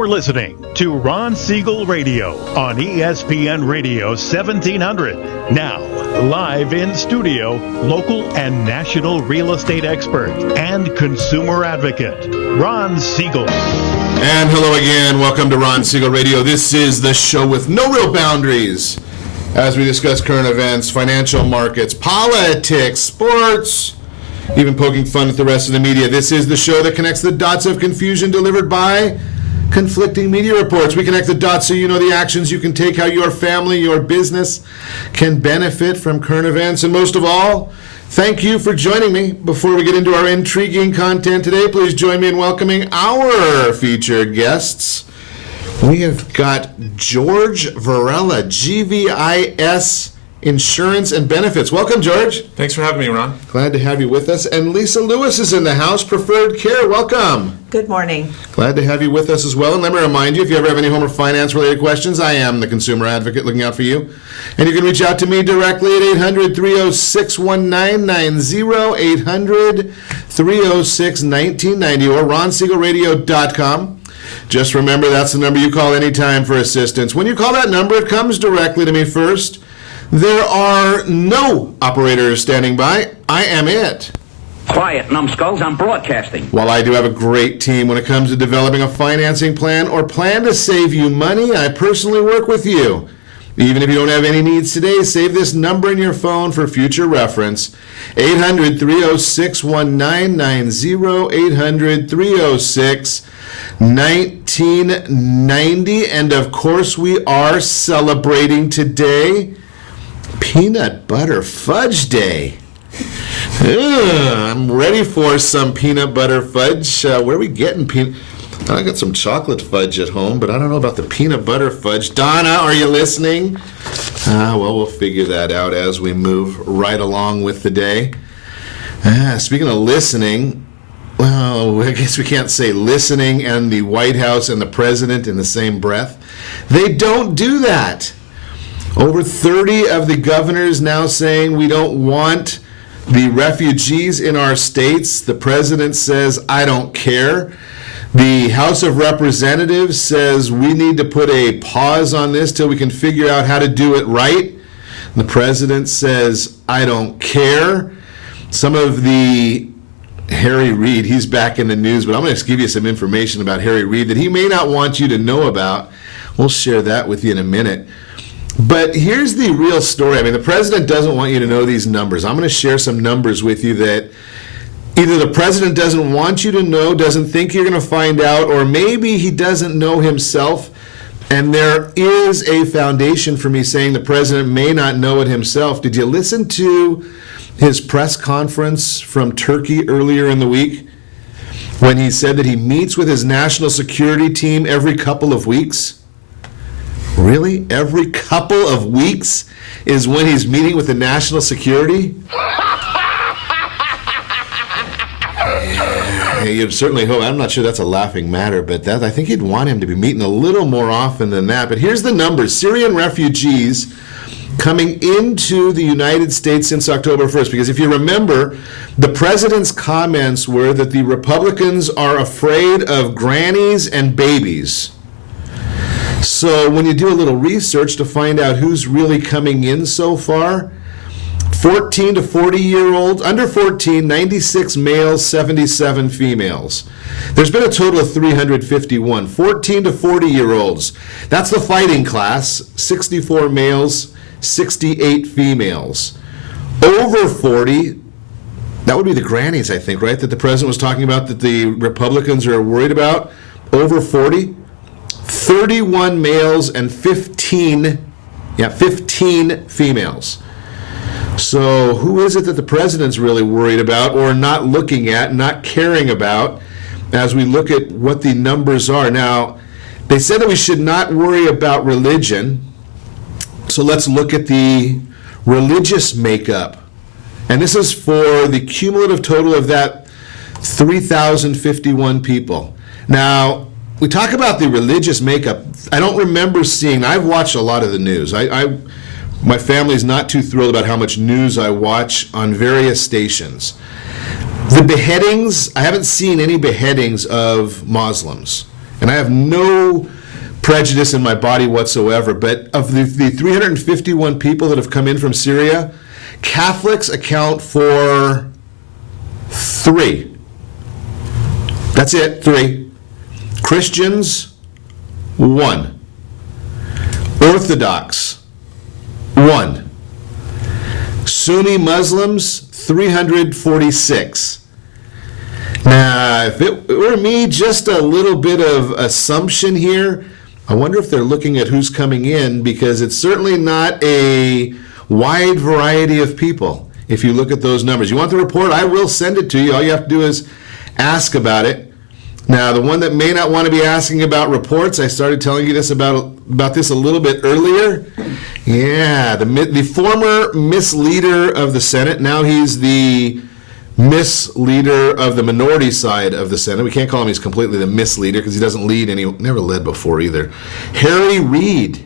for listening to Ron Siegel Radio on ESPN Radio 1700. Now, live in studio, local and national real estate expert and consumer advocate, Ron Siegel. And hello again. Welcome to Ron Siegel Radio. This is the show with no real boundaries as we discuss current events, financial markets, politics, sports, even poking fun at the rest of the media. This is the show that connects the dots of confusion delivered by conflicting media reports. We connect the dots so you know the actions you can take, how your family, your business can benefit from current events. And most of all, thank you for joining me. Before we get into our intriguing content today, please join me in welcoming our featured guests. We have got George Varela, GVIS Insurance and Benefits. Welcome, George. Thanks for having me, Ron. Glad to have you with us. And Lisa Lewis is in the house, Preferred Care. Welcome. Good morning. Glad to have you with us as well. And let me remind you, if you ever have any home or finance-related questions, I am the consumer advocate looking out for you. And you can reach out to me directly at 800-306-1990, 800-306-1990, or ronsiegelradio.com. Just remember, that's the number you call anytime for assistance. When you call that number, it comes directly to me first. There are no operators standing by. I am it. Quiet, numbskulls, I'm broadcasting. While I do have a great team when it comes to developing a financing plan or plan to save you money, I personally work with you. Even if you don't have any needs today, save this number in your phone for future reference. 800-306-1990, 800-306-1990. And of course, we are celebrating today Peanut Butter Fudge Day. I'm ready for some peanut butter fudge. Where are we getting peanut? I got some chocolate fudge at home, but I don't know about the peanut butter fudge. Donna, are you listening? Well, we'll figure that out as we move right along with the day. Speaking of listening, well, I guess we can't say listening and the White House and the president in the same breath. They don't do that. Over 30 of the governors now saying we don't want the refugees in our states. The president says, I don't care. The House of Representatives says we need to put a pause on this till we can figure out how to do it right. The president says, I don't care. Some of the Harry Reid, he's back in the news, but I'm going to give you some information about Harry Reid that he may not want you to know about. We'll share that with you in a minute. But here's the real story. I mean, the president doesn't want you to know these numbers. I'm going to share some numbers with you that either the president doesn't want you to know, doesn't think you're going to find out, or maybe he doesn't know himself. And there is a foundation for me saying the president may not know it himself. Did you listen to his press conference from Turkey earlier in the week when he said that he meets with his national security team every couple of weeks? Really? Every couple of weeks is when he's meeting with the national security? You'd certainly hope. I'm not sure that's a laughing matter, but that I think you'd want him to be meeting a little more often than that. But here's the numbers. Syrian refugees coming into the United States since October 1st. Because if you remember, the president's comments were that the Republicans are afraid of grannies and babies. So when you do a little research to find out who's really coming in so far, 14 to 40-year-olds, under 14, 96 males, 77 females. There's been a total of 351, 14 to 40-year-olds. That's the fighting class, 64 males, 68 females. Over 40, that would be the grannies, I think, right, that the president was talking about that the Republicans are worried about. Over 40. 31 males and 15 females. So who is it that the president's really worried about or not looking at, not caring about as we look at what the numbers are? Now, they said that we should not worry about religion. So let's look at the religious makeup. And this is for the cumulative total of that 3,051 people. Now, we talk about the religious makeup. I don't remember seeing, I've watched a lot of the news. My family's not too thrilled about how much news I watch on various stations. The beheadings, I haven't seen any beheadings of Muslims. and I have no prejudice in my body whatsoever, but of the 351 people that have come in from Syria, Catholics account for 3. That's it, 3. Christians, 1. Orthodox, 1. Sunni Muslims, 346. Now, if it were me, just a little bit of assumption here, I wonder if they're looking at who's coming in, because it's certainly not a wide variety of people if you look at those numbers. You want the report? I will send it to you. All you have to do is ask about it. Now, the one that may not want to be asking about reports, I started telling you this about this a little bit earlier. Yeah, the former Miss Leader of the Senate, now he's the Miss Leader of the minority side of the Senate. We can't call him he's completely the Miss Leader because he doesn't lead, and he never led before either. Harry Reid.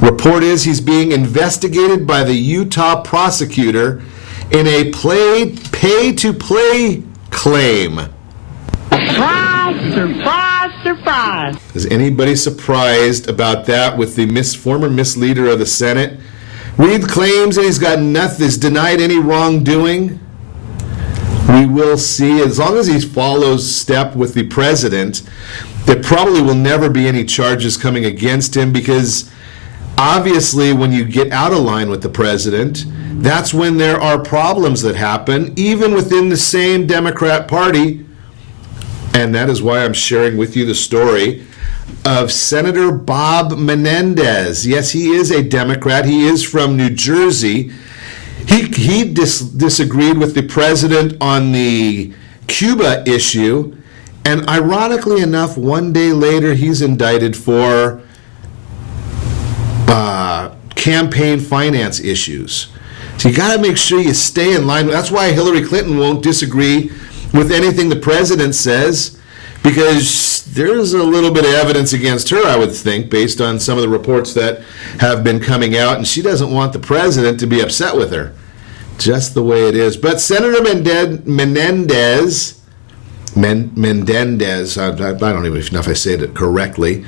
Report is he's being investigated by the Utah prosecutor in a pay-to-play claim. Surprise, surprise, surprise. Is anybody surprised about that with the former Miss Leader of the Senate? Reid claims that he's got nothing, is denied any wrongdoing. We will see. As long as he follows step with the president, there probably will never be any charges coming against him, because obviously when you get out of line with the president, that's when there are problems that happen, even within the same Democrat Party. And that is why I'm sharing with you the story of Senator Bob Menendez. Yes, he is a Democrat. He is from New Jersey. He disagreed with the president on the Cuba issue, and ironically enough, one day later, he's indicted for campaign finance issues. So you got to make sure you stay in line. That's why Hillary Clinton won't disagree with anything the president says, because there's a little bit of evidence against her, I would think, based on some of the reports that have been coming out, and she doesn't want the president to be upset with her. Just the way it is. But Senator Menendez, I don't even know if I said it correctly,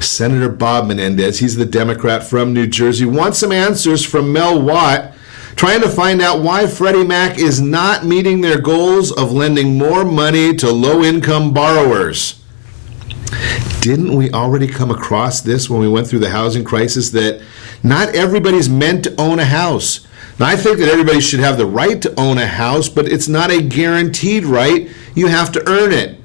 Senator Bob Menendez, he's the Democrat from New Jersey, wants some answers from Mel Watt, trying to find out why Freddie Mac is not meeting their goals of lending more money to low-income borrowers. Didn't we already come across this when we went through the housing crisis, that not everybody's meant to own a house? Now, I think that everybody should have the right to own a house, but it's not a guaranteed right. You have to earn it.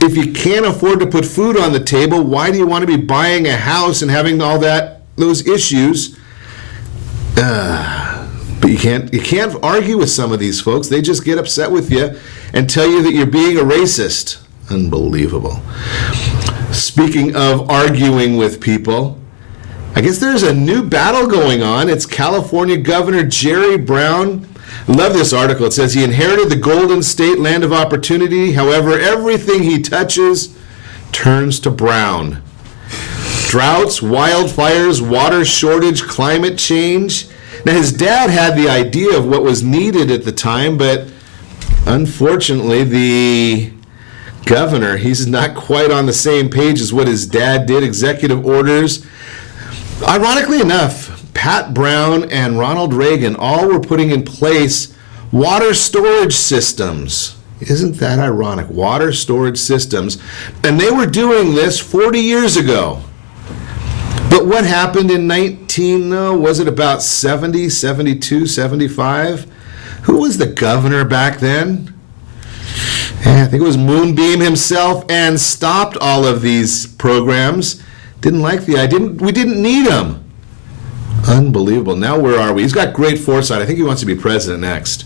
If you can't afford to put food on the table, why do you want to be buying a house and having those issues? But you can't argue with some of these folks. They just get upset with you and tell you that you're being a racist. Unbelievable. Speaking of arguing with people, I guess there's a new battle going on. It's California Governor Jerry Brown. I love this article. It says he inherited the Golden State land of opportunity. However, everything he touches turns to brown. Droughts, wildfires, water shortage, climate change. Now, his dad had the idea of what was needed at the time, but unfortunately, the governor, he's not quite on the same page as what his dad did. Executive orders. Ironically enough, Pat Brown and Ronald Reagan all were putting in place water storage systems. Isn't that ironic? Water storage systems. And they were doing this 40 years ago. But what happened in was it about 70, 72, 75? Who was the governor back then? I think it was Moonbeam himself, and stopped all of these programs. Didn't like the idea. We didn't need him. Unbelievable. Now where are we? He's got great foresight. I think he wants to be president next.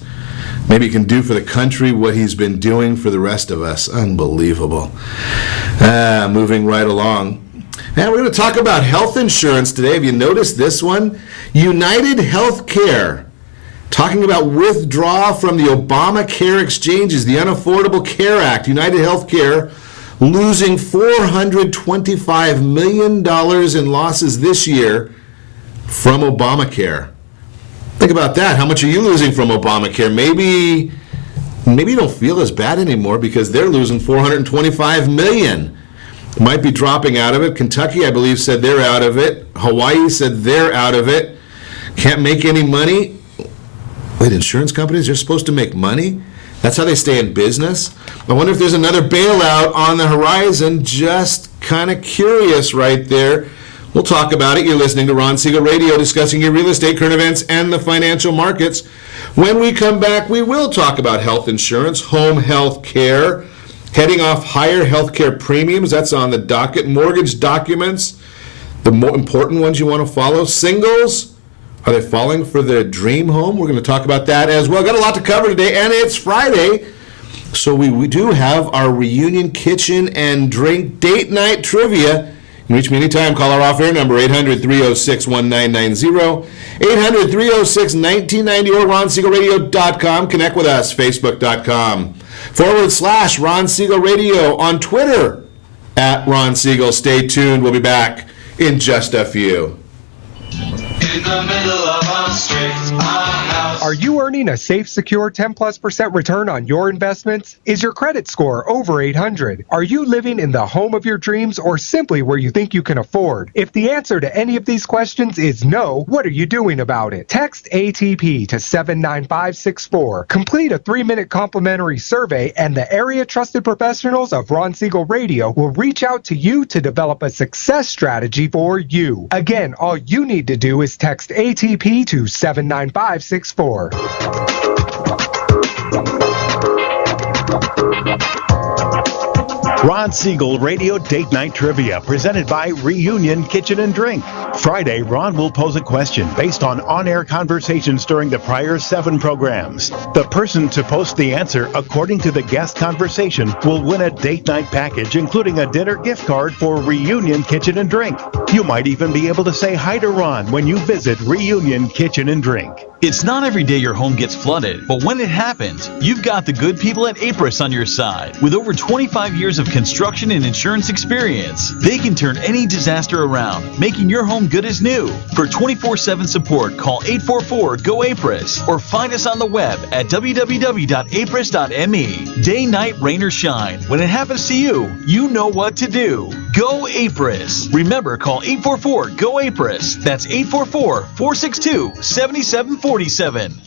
Maybe he can do for the country what he's been doing for the rest of us. Unbelievable. Moving right along. Now we're going to talk about health insurance today. Have you noticed this one? United Healthcare. Talking about withdrawal from the Obamacare exchanges, the Unaffordable Care Act. United Healthcare losing $425 million in losses this year from Obamacare. Think about that. How much are you losing from Obamacare? Maybe you don't feel as bad anymore because they're losing $425 million. might be dropping out of it. Kentucky, I believe, said they're out of it. Hawaii said they're out of it. Can't make any money. Wait, insurance companies, they're supposed to make money? That's how they stay in business? I wonder if there's another bailout on the horizon. Just kind of curious right there. We'll talk about it. You're listening to Ron Siegel Radio, discussing your real estate, current events, and the financial markets. When we come back, we will talk about health insurance, home health care, heading off higher health care premiums. That's on the docket. Mortgage documents, the more important ones you want to follow. Singles, are they falling for their dream home? We're going to talk about that as well. Got a lot to cover today, and it's Friday. So we do have our reunion kitchen and drink date night trivia. You can reach me anytime. Call our off-air number, 800-306-1990, 800-306-1990, or RonSiegelRadio.com. Connect with us, Facebook.com/Ron Siegel Radio, on Twitter, @Ron Siegel. Stay tuned. We'll be back in just a few. In the middle of our streets, our house. Are you earning a safe, secure 10+% return on your investments? Is your credit score over 800? Are you living in the home of your dreams, or simply where you think you can afford? If the answer to any of these questions is no, what are you doing about it? Text ATP to 79564. Complete a 3-minute complimentary survey, and the area trusted professionals of Ron Siegel Radio will reach out to you to develop a success strategy for you. Again, all you need to do is text ATP to 79564. Ron Siegel Radio Date Night Trivia, presented by Reunion Kitchen and Drink. Friday, Ron will pose a question based on on-air conversations during the prior 7 programs. The person to post the answer according to the guest conversation will win a date night package, including a dinner gift card for Reunion Kitchen and Drink. You might even be able to say hi to Ron when you visit Reunion Kitchen and Drink. It's not every day your home gets flooded, but when it happens, you've got the good people at Apris on your side. With over 25 years of construction and insurance experience, they can turn any disaster around, making your home good as new. For 24/7 support, call 844-GO-APRIS or find us on the web at www.apris.me. Day, night, rain, or shine, when it happens to you, you know what to do. Go Apris. Remember, call 844-GO-APRIS. That's 844-462-7747.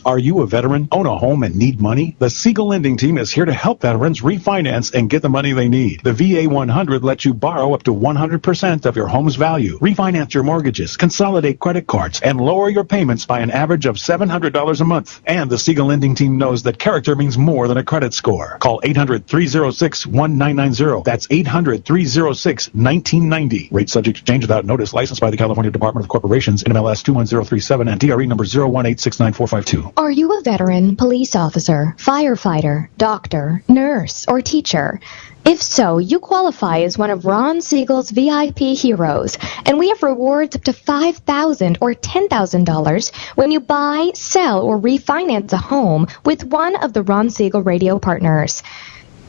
Are you a veteran, own a home, and need money? The Siegel Lending Team is here to help veterans refinance and get the money they need. The VA 100 lets you borrow up to 100% of your home's value, refinance your mortgages, consolidate credit cards, and lower your payments by an average of $700 a month. And the Siegel Lending Team knows that character means more than a credit score. Call 800-306-1990. That's 800-306-1990. Rate subject to change without notice. Licensed by the California Department of Corporations, NMLS 21037, and DRE number 01869. 9452. Are you a veteran, police officer, firefighter, doctor, nurse, or teacher? If so, you qualify as one of Ron Siegel's VIP heroes, and we have rewards up to $5,000 or $10,000 when you buy, sell, or refinance a home with one of the Ron Siegel Radio partners.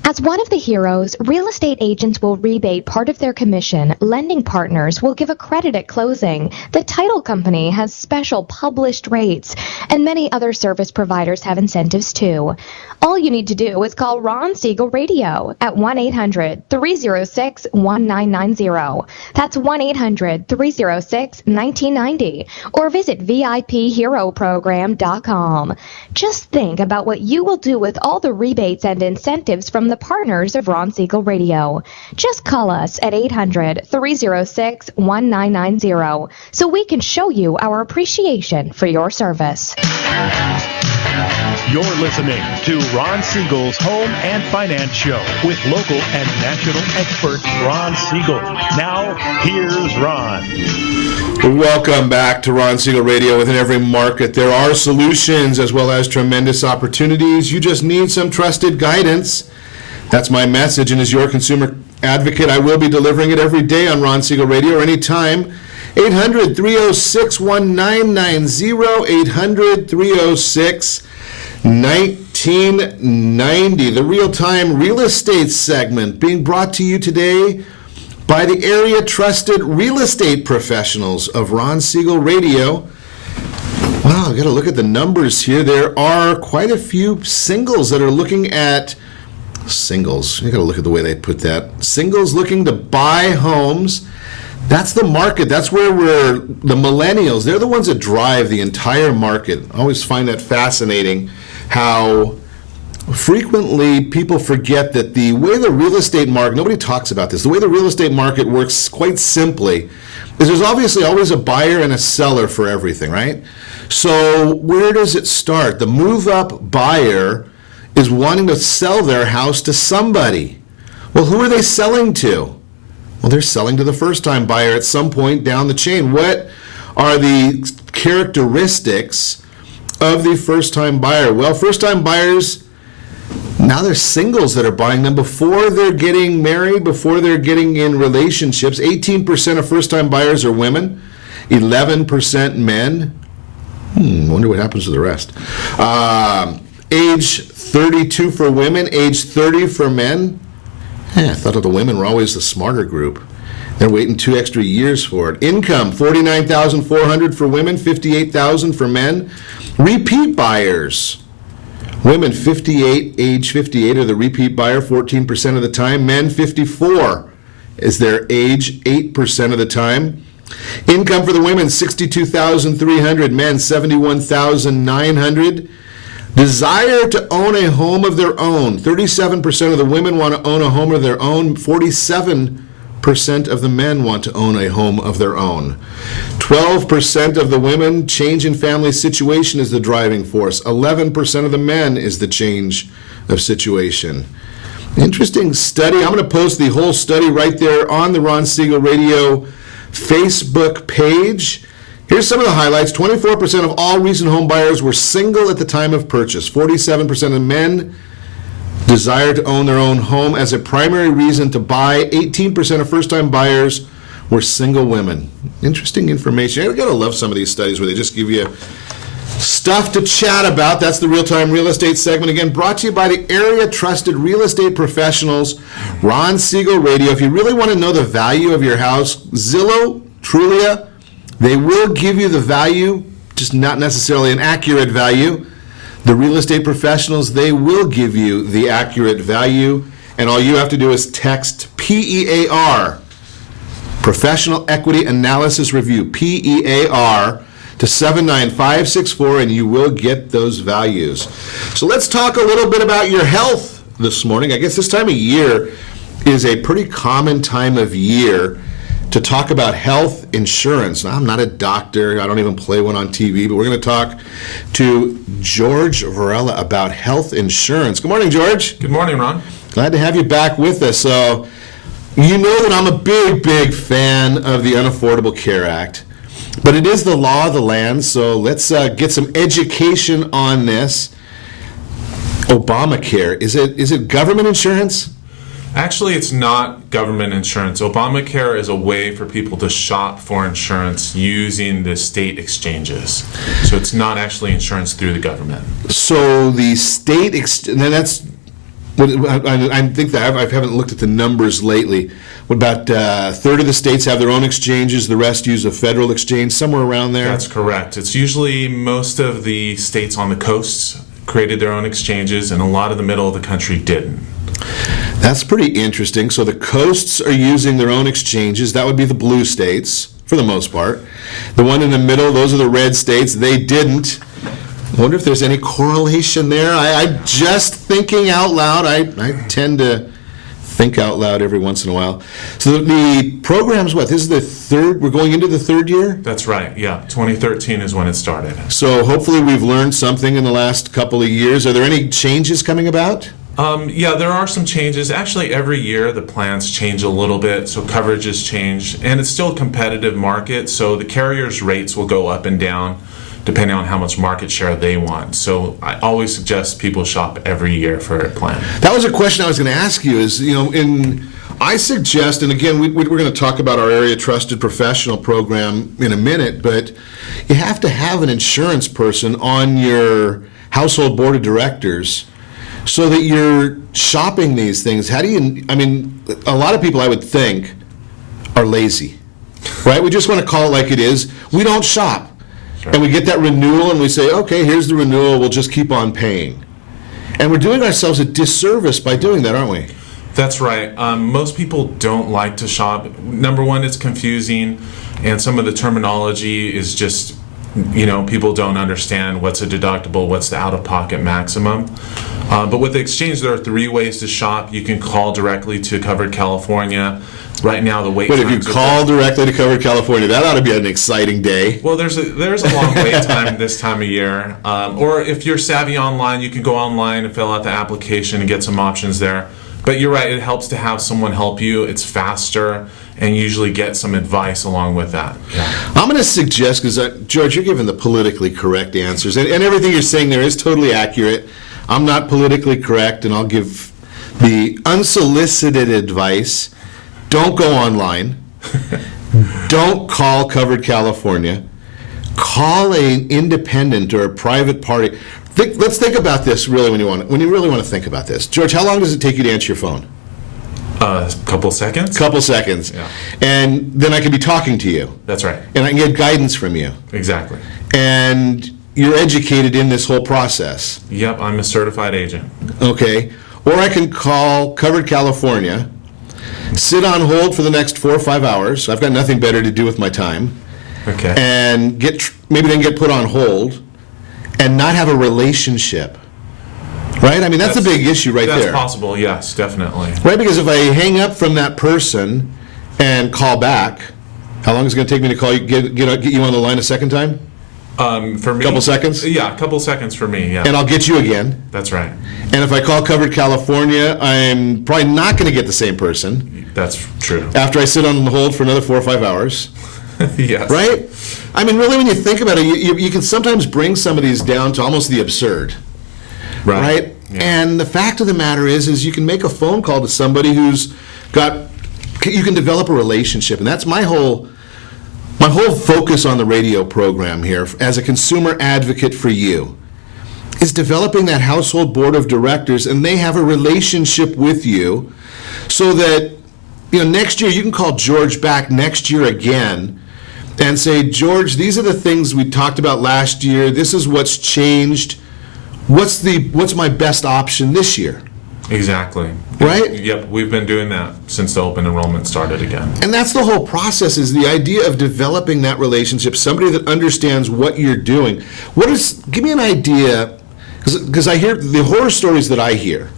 As one of the heroes, real estate agents will rebate part of their commission, lending partners will give a credit at closing, the title company has special published rates, and many other service providers have incentives too. All you need to do is call Ron Siegel Radio at 1-800-306-1990. That's 1-800-306-1990. Or visit VIPHeroProgram.com. Just think about what you will do with all the rebates and incentives from the partners of Ron Siegel Radio. Just call us at 800-306-1990 so we can show you our appreciation for your service. You're listening to Ron Siegel's Home and Finance Show with local and national expert Ron Siegel. Now, here's Ron. Welcome back to Ron Siegel Radio. Within every market, there are solutions as well as tremendous opportunities. You just need some trusted guidance. That's my message, and as your consumer advocate, I will be delivering it every day on Ron Siegel Radio or anytime. 800-306-1990, 800-306-1990. The real-time real estate segment being brought to you today by the area trusted real estate professionals of Ron Siegel Radio. Wow, I've got to look at the numbers here. There are quite a few singles that are looking at Singles. You got to look at the way they put that. Singles looking to buy homes. That's the market. That's where the millennials, they're the ones that drive the entire market. I always find that fascinating how frequently people forget that the way the real estate market, nobody talks about this, the way the real estate market works quite simply is there's obviously always a buyer and a seller for everything, right? So where does it start? The move-up buyer is wanting to sell their house to somebody. Well, who are they selling to? Well, they're selling to the first-time buyer at some point down the chain. What are the characteristics of the first-time buyer? Well, first-time buyers, now they're singles that are buying them before they're getting married, before they're getting in relationships. 18% of first-time buyers are women, 11% men. Wonder what happens to the rest. Age 32 for women, age 30 for men. I thought the women were always the smarter group. They're waiting 2 extra years for it. Income, $49,400 for women, $58,000 for men. Repeat buyers. Women 58, age 58 are the repeat buyer, 14% of the time. Men 54 is their age, 8% of the time. Income for the women, $62,300, men $71,900. Desire to own a home of their own. 37% of the women want to own a home of their own. 47% of the men want to own a home of their own. 12% of the women, change in family situation is the driving force. 11% of the men is the change of situation. Interesting study. I'm going to post the whole study right there on the Ron Siegel Radio Facebook page. Here's some of the highlights. 24% of all recent home buyers were single at the time of purchase. 47% of men desire to own their own home as a primary reason to buy. 18% of first-time buyers were single women. Interesting information. You've got to love some of these studies where they just give you stuff to chat about. That's the Real-Time Real Estate segment. Again, brought to you by the area trusted real estate professionals, Ron Siegel Radio. If you really want to know the value of your house, Zillow, Trulia, they will give you the value, just not necessarily an accurate value. The real estate professionals, they will give you the accurate value, and all you have to do is text PEAR, Professional Equity Analysis Review, PEAR, to 79564, and you will get those values. So let's talk a little bit about your health this morning. I guess this time of year is a pretty common time of year to talk about health insurance. Now, I'm not a doctor. I don't even play one on TV, but we're going to talk to George Varela about health insurance. Good morning, George. Good morning, Ron. Glad to have you back with us. So, you know that I'm a big fan of the Unaffordable Care Act, but it is the law of the land, so let's get some education on this. Obamacare, is it government insurance? Actually, it's not government insurance. Obamacare is a way for people to shop for insurance using the state exchanges. So it's not actually insurance through the government. So the state, that's, I think that I haven't looked at the numbers lately. What about a third of the states have their own exchanges, the rest use a federal exchange, somewhere around there? That's correct. It's usually most of the states on the coasts created their own exchanges, and a lot of the middle of the country didn't. That's pretty interesting. So the coasts are using their own exchanges. That would be the blue states, for the most part. The one in the middle, those are the red states. They didn't. I wonder if there's any correlation there. I'm just thinking out loud. I tend to think out loud every once in a while. So the program's what? This is the third, we're going into the third year? That's right, yeah. 2013 is when it started. So hopefully we've learned something in the last couple of years. Are there any changes coming about? Yeah, there are some changes. Actually, every year the plans change a little bit, so coverages change, and it's still a competitive market, so the carriers' rates will go up and down depending on how much market share they want. So I always suggest people shop every year for a plan. That was a question I was going to ask you is, I suggest, and again, we're going to talk about our area trusted professional program in a minute, but you have to have an insurance person on your household board of directors so that you're shopping these things. How do you, a lot of people I would think are lazy, right? We just want to call it like it is. We don't shop. Sure. And we get that renewal and we say, okay, here's the renewal, we'll just keep on paying. And we're doing ourselves a disservice by doing that, aren't we? That's right. Most people don't like to shop. Number one, it's confusing, and some of the terminology is just, people don't understand what's a deductible, what's the out-of-pocket maximum. But with the exchange, there are 3 ways to shop. You can call directly to Covered California. Right now, the wait But times if you call directly to Covered California, that ought to be an exciting day. Well, there's a long wait time this time of year. Or if you're savvy online, you can go online and fill out the application and get some options there. But you're right, it helps to have someone help you. It's faster, and usually get some advice along with that. Yeah. I'm going to suggest, because George, you're giving the politically correct answers, and everything you're saying there is totally accurate. I'm not politically correct, and I'll give the unsolicited advice. Don't go online. Don't call Covered California. Call an independent or a private party. Let's think about this really when you really want to think about this. George, how long does it take you to answer your phone? A couple seconds. Couple seconds. Yeah. And then I could be talking to you. That's right. And I can get guidance from you. Exactly. And you're educated in this whole process. Yep, I'm a certified agent. Okay. Or I can call Covered California, sit on hold for the next 4 or 5 hours. I've got nothing better to do with my time. Okay. And maybe then get put on hold and not have a relationship. Right? I mean, that's a big issue right there. That's possible, yes, definitely. Right, because if I hang up from that person and call back, how long is it going to take me to call you, get you on the line a second time? For me, couple seconds? Yeah, a couple seconds for me, yeah. And I'll get you again. That's right. And if I call Covered California, I'm probably not going to get the same person. That's true. After I sit on hold for another 4 or 5 hours. Yes. Right? I mean, really, when you think about it, you can sometimes bring some of these down to almost the absurd. Right? Yeah. And the fact of the matter is you can make a phone call to somebody who's you can develop a relationship. And that's my whole focus on the radio program here as a consumer advocate for you is developing that household board of directors, and they have a relationship with you so that next year you can call George back next year again and say, George, these are the things we talked about last year. This is what's changed. What's my best option this year? Exactly. Right? Yep, we've been doing that since the open enrollment started again. And that's the whole process, is the idea of developing that relationship, somebody that understands what you're doing. Give me an idea, because I hear the horror stories that I hear.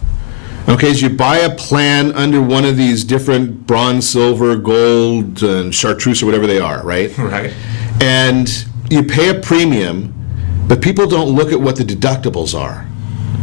Okay, is you buy a plan under one of these different bronze, silver, gold, and chartreuse, or whatever they are, right? Right. And you pay a premium, but people don't look at what the deductibles are.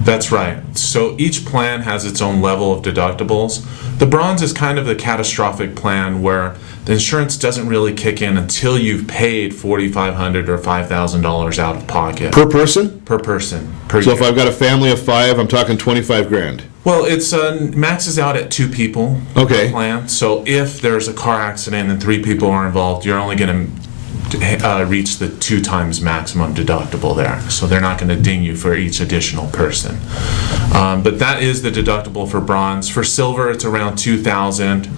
That's right. So each plan has its own level of deductibles. The bronze is kind of the catastrophic plan where the insurance doesn't really kick in until you've paid $4,500 or $5,000 out of pocket. Per person? Per person. Per So year. if I've got a family of 5, I'm talking 25 grand. Well, it's maxes out at 2 people. Okay. Plan. So if there's a car accident and 3 people are involved, you're only going to reach the 2 times maximum deductible there. So they're not going to ding you for each additional person. But that is the deductible for bronze. For silver, it's around $2,000.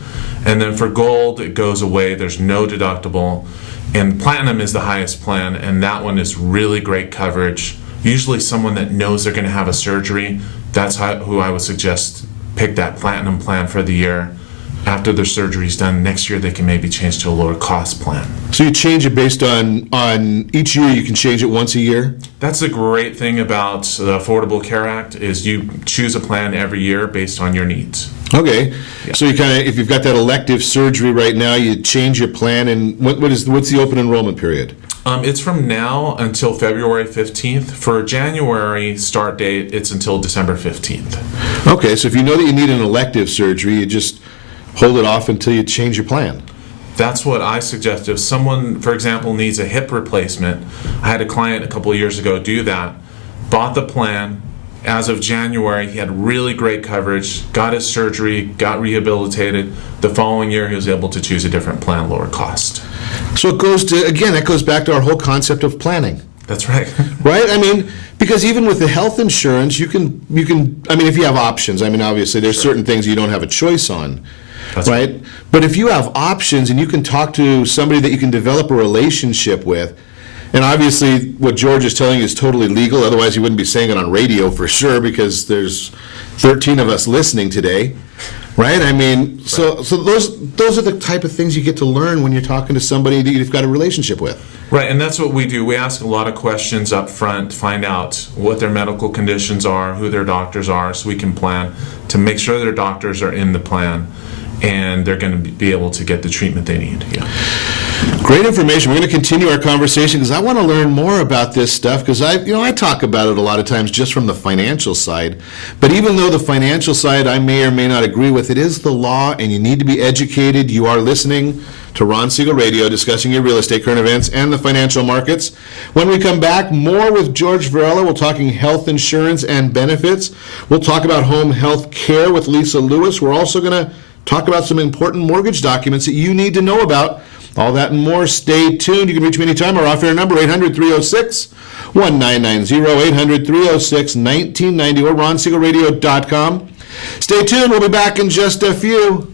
And then for gold, it goes away. There's no deductible. And platinum is the highest plan, and that one is really great coverage. Usually someone that knows they're going to have a surgery, that's who I would suggest pick that platinum plan for the year. After their surgery is done, next year they can maybe change to a lower cost plan. So you change it based on each year, you can change it once a year? That's the great thing about the Affordable Care Act is you choose a plan every year based on your needs. Okay. Yeah. So you if you've got that elective surgery right now, you change your plan, and what's the open enrollment period? It's from now until February 15th. For January start date, it's until December 15th. Okay, so if you know that you need an elective surgery, you just hold it off until you change your plan. That's what I suggest. If someone, for example, needs a hip replacement, I had a client a couple of years ago do that, bought the plan. As of January, he had really great coverage, got his surgery, got rehabilitated. The following year, he was able to choose a different plan, lower cost. So that goes back to our whole concept of planning. That's right. Right? I mean, because even with the health insurance, you can. I mean, if you have options, I mean, obviously there's certain things you don't have a choice on. That's right? But if you have options and you can talk to somebody that you can develop a relationship with, And obviously, what George is telling you is totally legal. Otherwise, he wouldn't be saying it on radio for sure, because there's 13 of us listening today, right? I mean, so those are the type of things you get to learn when you're talking to somebody that you've got a relationship with. Right, and that's what we do. We ask a lot of questions up front, find out what their medical conditions are, who their doctors are, so we can plan to make sure their doctors are in the plan and they're going to be able to get the treatment they need. Yeah. Great information. We're going to continue our conversation because I want to learn more about this stuff, because I talk about it a lot of times just from the financial side. But even though the financial side I may or may not agree with, it is the law and you need to be educated. You are listening to Ron Siegel Radio, discussing your real estate, current events, and the financial markets. When we come back, more with George Varela. We're talking health insurance and benefits. We'll talk about home health care with Lisa Lewis. We're also going to talk about some important mortgage documents that you need to know about. All that and more. Stay tuned. You can reach me anytime. Our off-air number, 800-306-1990, 800-306-1990, or RonSiegelRadio.com. Stay tuned. We'll be back in just a few.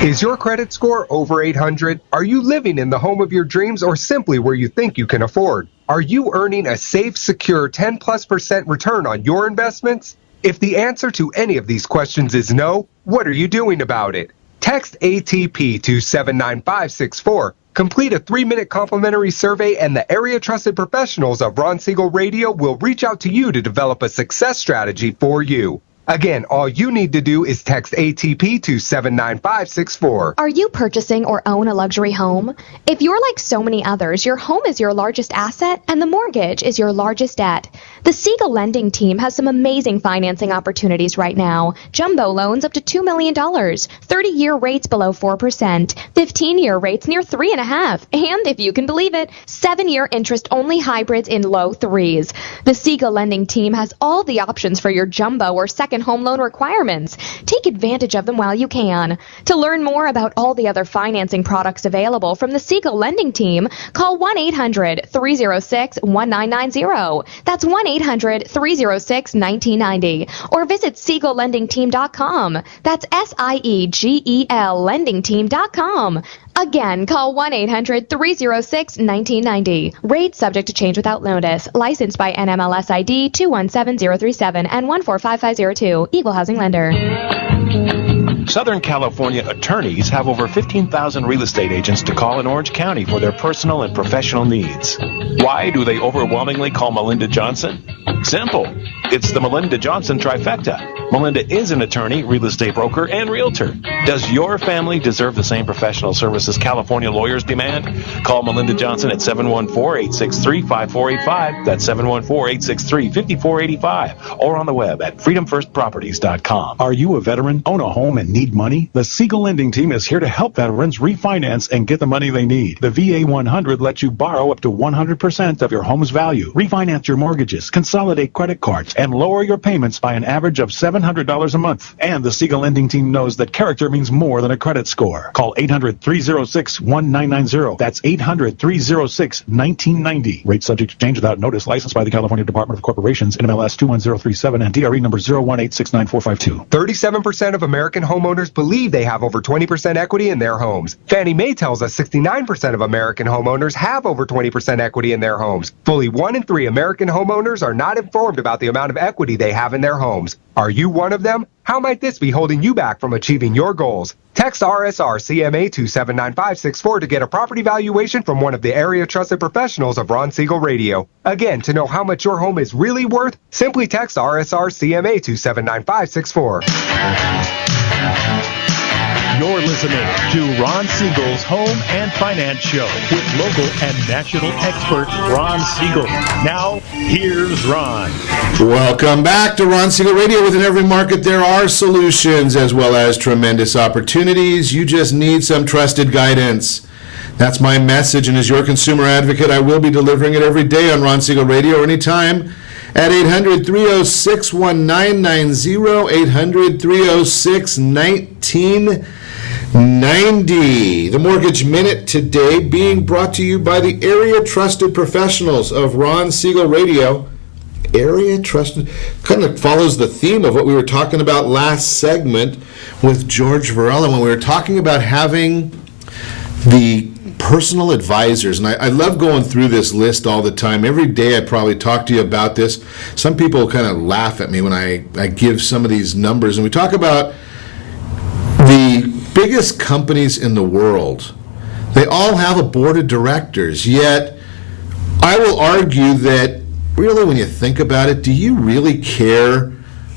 Is your credit score over 800? Are you living in the home of your dreams, or simply where you think you can afford? Are you earning a safe, secure 10+% return on your investments? If the answer to any of these questions is no, what are you doing about it? Text ATP to 79564. Complete a 3-minute complimentary survey, and the area trusted professionals of Ron Siegel Radio will reach out to you to develop a success strategy for you. Again, all you need to do is text ATP to 79564. Are you purchasing or own a luxury home? If you're like so many others, your home is your largest asset and the mortgage is your largest debt. The Siegel lending team has some amazing financing opportunities right now. Jumbo loans up to $2 million, 30-year rates below 4%, 15-year rates near 3.5%, and if you can believe it, 7-year interest-only hybrids in low 3s. The Siegel lending team has all the options for your jumbo or second home loan requirements. Take advantage of them while you can. To learn more about all the other financing products available from the Siegel lending team, call 1-800-306-1990. That's 1-800-306-1990. Or visit SiegelLendingTeam.com. That's SIEGEL LendingTeam.com. Again, call 1-800-306-1990. Rates subject to change without notice. Licensed by NMLS ID 217037 and 145502. Equal housing lender. Southern California attorneys have over 15,000 real estate agents to call in Orange County for their personal and professional needs. Why do they overwhelmingly call Melinda Johnson? Simple. It's the Melinda Johnson trifecta. Melinda is an attorney, real estate broker, and realtor. Does your family deserve the same professional services California lawyers demand? Call Melinda Johnson at 714-863-5485. That's 714-863-5485. Or on the web at freedomfirstproperties.com. Are you a veteran, own a home, and need money? The Siegel lending team is here to help veterans refinance and get the money they need. The VA 100 lets you borrow up to 100% of your home's value, refinance your mortgages, consolidate credit cards, and lower your payments by an average of $700 a month. And the Siegel lending team knows that character means more than a credit score. Call 800-306-1990. That's 800-306-1990. Rate subject to change without notice. Licensed by the California Department of Corporations, NMLS 21037 and DRE number 018694452. 37% of American homeowners believe they have over 20% equity in their homes. Fannie Mae tells us 69% of American homeowners have over 20% equity in their homes. Fully 1 in 3 American homeowners are not informed about the amount of equity they have in their homes. Are you one of them? How might this be holding you back from achieving your goals? Text RSR CMA to 79564 to get a property valuation from one of the area trusted professionals of Ron Siegel Radio. Again, to know how much your home is really worth, simply text RSR CMA to 79564. You're listening to Ron Siegel's Home and Finance Show with local and national expert Ron Siegel. Now, here's Ron. Welcome back to Ron Siegel Radio. Within every market, there are solutions as well as tremendous opportunities. You just need some trusted guidance. That's my message, and as your consumer advocate, I will be delivering it every day on Ron Siegel Radio or anytime at 800-306-1990, 800-306-1990. The Mortgage Minute today being brought to you by the area trusted professionals of Ron Siegel Radio. Area trusted kind of follows the theme of what we were talking about last segment with George Varela when we were talking about having the personal advisors, and I love going through this list all the time. Every day I probably talk to you about this. Some people kind of laugh at me when I give some of these numbers, and we talk about the biggest companies in the world. They all have a board of directors, yet I will argue that really when you think about it, do you really care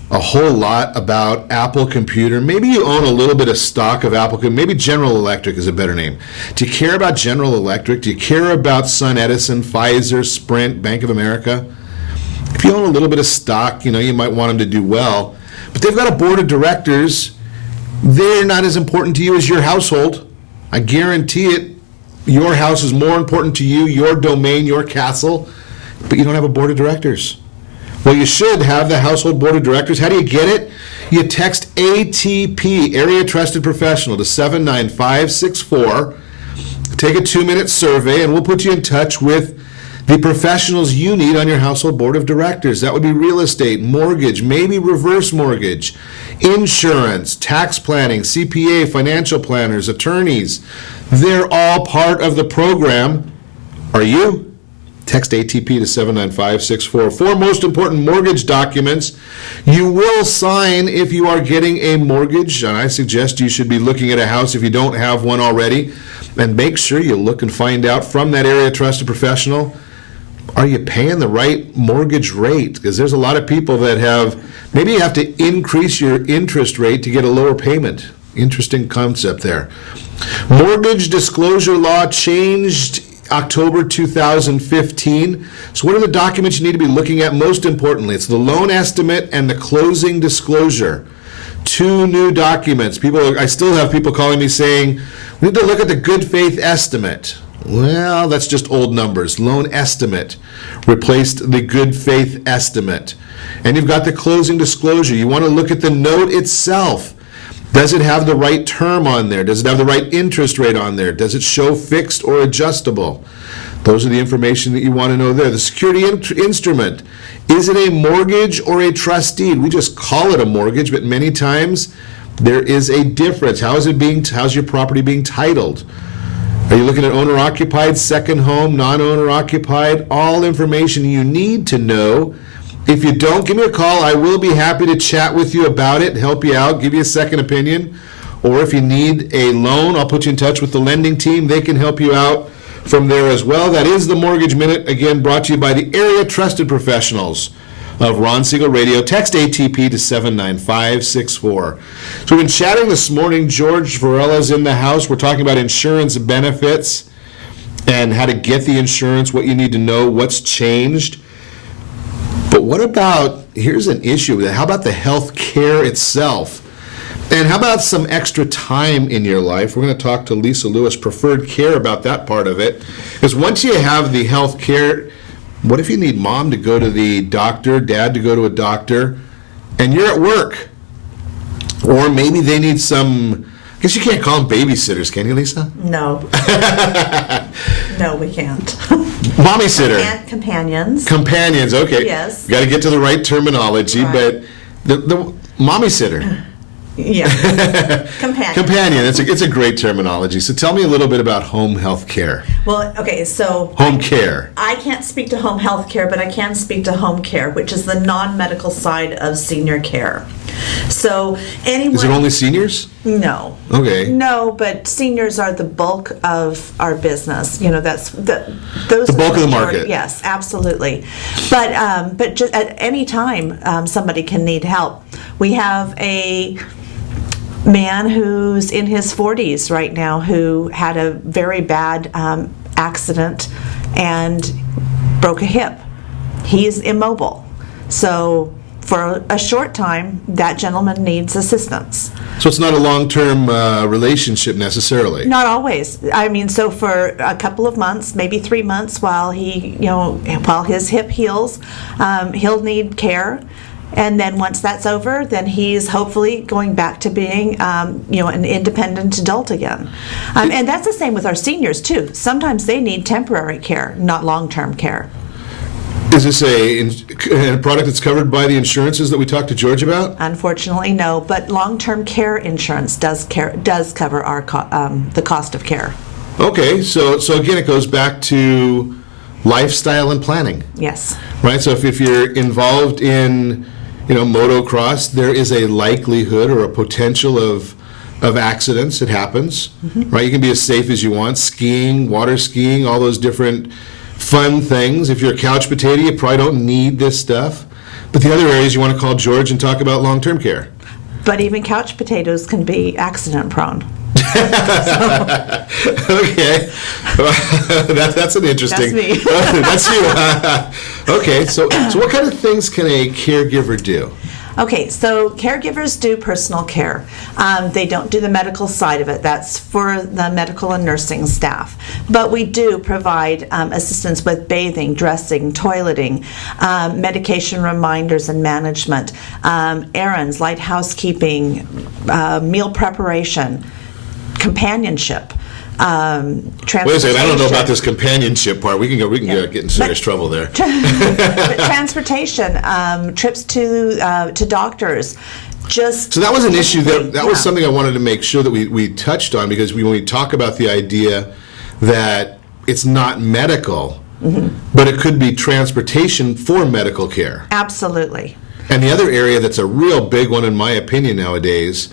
a whole lot about Apple Computer? Maybe you own a little bit of stock of Apple Computer. Maybe General Electric is a better name. Do you care about General Electric? Do you care about Sun Edison, Pfizer, Sprint, Bank of America? If you own a little bit of stock, you might want them to do well. But they've got a board of directors. They're not as important to you as your household. I guarantee it. Your house is more important to you, your domain, your castle, but you don't have a board of directors. Well, you should have the household board of directors. How do you get it? You text ATP, Area Trusted Professional, to 79564. Take a 2-minute survey, and we'll put you in touch with the professionals you need on your household board of directors. That would be real estate, mortgage, maybe reverse mortgage, insurance, tax planning, CPA, financial planners, attorneys. They're all part of the program. Are you? Text ATP to 79564. 4 most important mortgage documents you will sign if you are getting a mortgage. And I suggest you should be looking at a house if you don't have one already. And make sure you look and find out from that area trusted professional, are you paying the right mortgage rate? Because there's a lot of people that maybe you have to increase your interest rate to get a lower payment. Interesting concept there. Mortgage disclosure law changed October 2015. So what are the documents you need to be looking at? Most importantly, it's the loan estimate and the closing disclosure. 2 new documents. I still have people calling me saying, we need to look at the good faith estimate. Well, that's just old numbers. Loan estimate replaced the good faith estimate. And you've got the closing disclosure. You want to look at the note itself. Does it have the right term on there? Does it have the right interest rate on there? Does it show fixed or adjustable? Those are the information that you want to know there. The security instrument. Is it a mortgage or a trust deed? We just call it a mortgage, but many times there is a difference. How's your property being titled? Are you looking at owner-occupied, second home, non-owner-occupied? All information you need to know. If you don't, give me a call. I will be happy to chat with you about it, help you out, give you a second opinion. Or if you need a loan, I'll put you in touch with the lending team. They can help you out from there as well. That is the Mortgage Minute, again brought to you by the area trusted professionals of Ron Siegel Radio. Text ATP to 79564. So we've been chatting this morning. George Varela's in the house. We're talking about insurance benefits and how to get the insurance, what you need to know, what's changed. But what about, here's an issue, how about the health care itself? And how about some extra time in your life? We're going to talk to Lisa Lewis, Preferred Care, about that part of it. Because once you have the health care, what if you need mom to go to the doctor, dad to go to a doctor, and you're at work? Or maybe they need some, I guess you can't call them babysitters, can you, Lisa? No. No, we can't. Mommy sitter. Companions. Companions, okay. Yes. Got to get to the right terminology, right. But the mommy sitter. Yeah. Companion. It's a great terminology. So tell me a little bit about home health care. Well, okay, so home care. I can't speak to home health care, but I can speak to home care, which is the non-medical side of senior care. So anyone. Is it only seniors? No. Okay. No, but seniors are the bulk of our business. Those the bulk of the market. Yes, absolutely. But just at any time, somebody can need help. We have a man who's in his 40s right now who had a very bad accident and broke a hip. He's immobile. So for a short time, that gentleman needs assistance. So it's not a long-term relationship necessarily? Not always. I mean, so for a couple of months, maybe 3 months, while his hip heals, he'll need care. And then once that's over, then he's hopefully going back to being, an independent adult again. And that's the same with our seniors, too. Sometimes they need temporary care, not long-term care. Is this a product that's covered by the insurances that we talked to George about? Unfortunately, no. But long-term care insurance does cover our the cost of care. Okay, so again, it goes back to lifestyle and planning. Yes. Right, so if you're involved in, motocross, there is a likelihood or a potential of accidents. It happens, right? You can be as safe as you want. Skiing, water skiing, all those different fun things. If you're a couch potato, you probably don't need this stuff. But the other areas, you want to call George and talk about long-term care. But even couch potatoes can be accident prone. Okay, that's an interesting. That's me. That's you. Okay, so what kind of things can a caregiver do? Okay, so caregivers do personal care. They don't do the medical side of it. That's for the medical and nursing staff. But we do provide assistance with bathing, dressing, toileting, medication reminders and management, errands, light housekeeping, meal preparation, companionship. Transportation. Wait a second, I don't know about this companionship part. We can get in serious trouble there. But transportation, trips to doctors. So that was an issue that was something I wanted to make sure that we touched on, because when we talk about the idea that it's not medical, but it could be transportation for medical care. Absolutely. And the other area that's a real big one, in my opinion, nowadays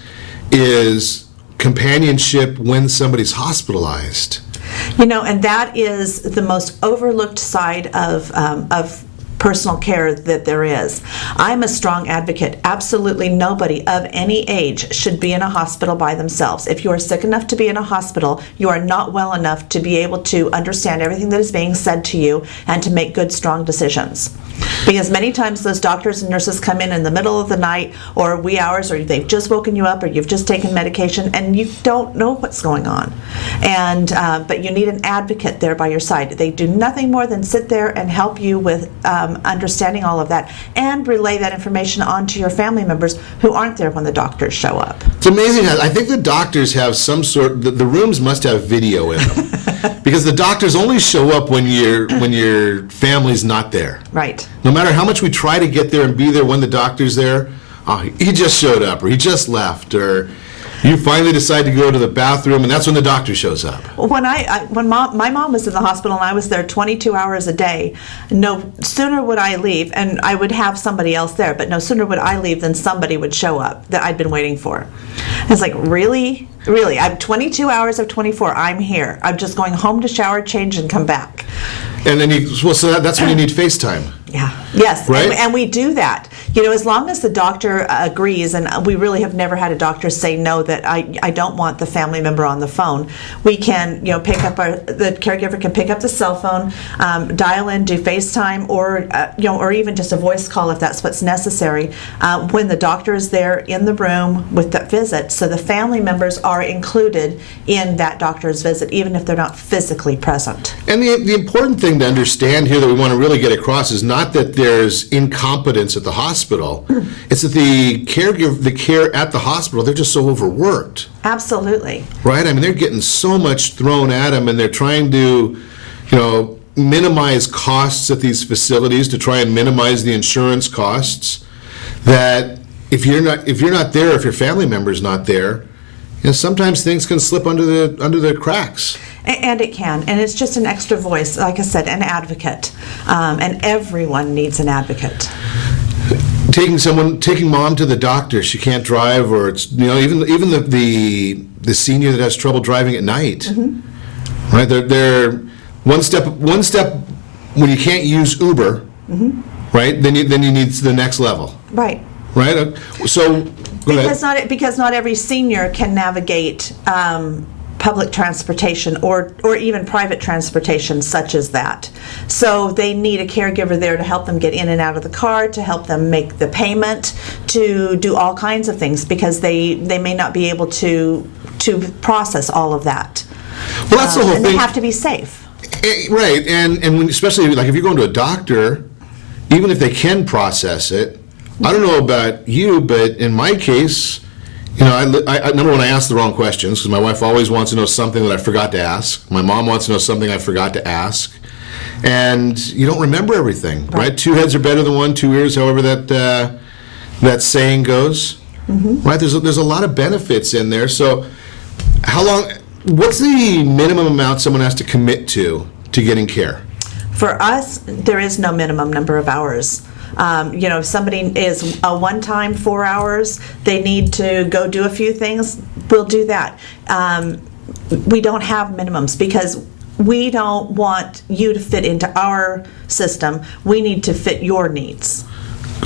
is companionship when somebody's hospitalized. And that is the most overlooked side of personal care that there is. I'm a strong advocate. Absolutely nobody of any age should be in a hospital by themselves. If you are sick enough to be in a hospital, you are not well enough to be able to understand everything that is being said to you and to make good, strong decisions. Because many times those doctors and nurses come in the middle of the night or wee hours, or they've just woken you up, or you've just taken medication and you don't know what's going on. And but you need an advocate there by your side. They do nothing more than sit there and help you with understanding all of that and relay that information on to your family members who aren't there when the doctors show up. It's amazing how I think the doctors have some sort. The rooms must have video in them, because the doctors only show up when your family's not there. Right. No matter how much we try to get there and be there when the doctor's there, he just showed up, or he just left, or you finally decide to go to the bathroom, and that's when the doctor shows up. When my mom was in the hospital and I was there 22 hours a day, no sooner would I leave, and I would have somebody else there, but no sooner would I leave than somebody would show up that I'd been waiting for. I was like, really? Really? I'm 22 hours of 24. I'm here. I'm just going home to shower, change, and come back. And then that's when you need FaceTime. Yeah. Yes. Right? And we do that. As long as the doctor agrees, and we really have never had a doctor say no, that I don't want the family member on the phone. We can, pick up the caregiver can pick up the cell phone, dial in, do FaceTime, or even just a voice call if that's what's necessary. When the doctor is there in the room with the visit, so the family members are included in that doctor's visit, even if they're not physically present. And the important thing to understand here that we want to really get across is not that there's incompetence at the hospital. It's that the care at the hospital, they're just so overworked. Absolutely. Right? I mean, they're getting so much thrown at them, and they're trying to, minimize costs at these facilities, to try and minimize the insurance costs, that if you're not there, if your family member's not there, sometimes things can slip under the cracks. And it can, and it's just an extra voice, like I said, an advocate, and everyone needs an advocate. Taking mom to the doctor, she can't drive, or it's even the senior that has trouble driving at night, right? They're one step when you can't use Uber, right? Then you need the next level, right? Right. So go ahead. Because not every senior can navigate public transportation or even private transportation such as that. So they need a caregiver there to help them get in and out of the car, to help them make the payment, to do all kinds of things, because they may not be able to process all of that. Well, that's the whole thing. And they have to be safe. Right, and when, especially like if you're going to a doctor, even if they can process it, I don't know about you, but in my case, I number one, I ask the wrong questions, because my wife always wants to know something that I forgot to ask. My mom wants to know something I forgot to ask. And you don't remember everything, right? Two heads are better than one, two ears, however that saying goes. Right? There's a lot of benefits in there. So how long, what's the minimum amount someone has to commit to getting care? For us, there is no minimum number of hours. If somebody is a one-time 4 hours, they need to go do a few things, we'll do that. We don't have minimums because we don't want you to fit into our system. We need to fit your needs.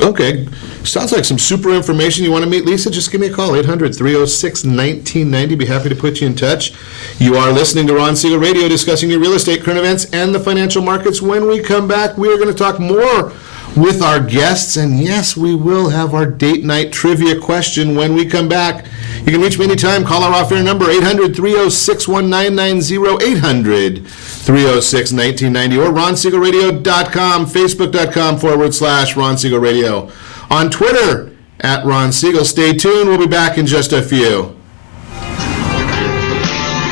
Okay. Sounds like some super information. You want to meet Lisa? Just give me a call, 800-306-1990. Be happy to put you in touch. You are listening to Ron Siegel Radio, discussing your real estate, current events, and the financial markets. When we come back, we are going to talk more with our guests. And yes, we will have our date night trivia question when we come back. You can reach me anytime. Call our off-air number, 800-306-1990, 800-306-1990, or RonSiegelRadio.com, Facebook.com/Ron Siegel Radio. On Twitter, @Ron Siegel. Stay tuned. We'll be back in just a few.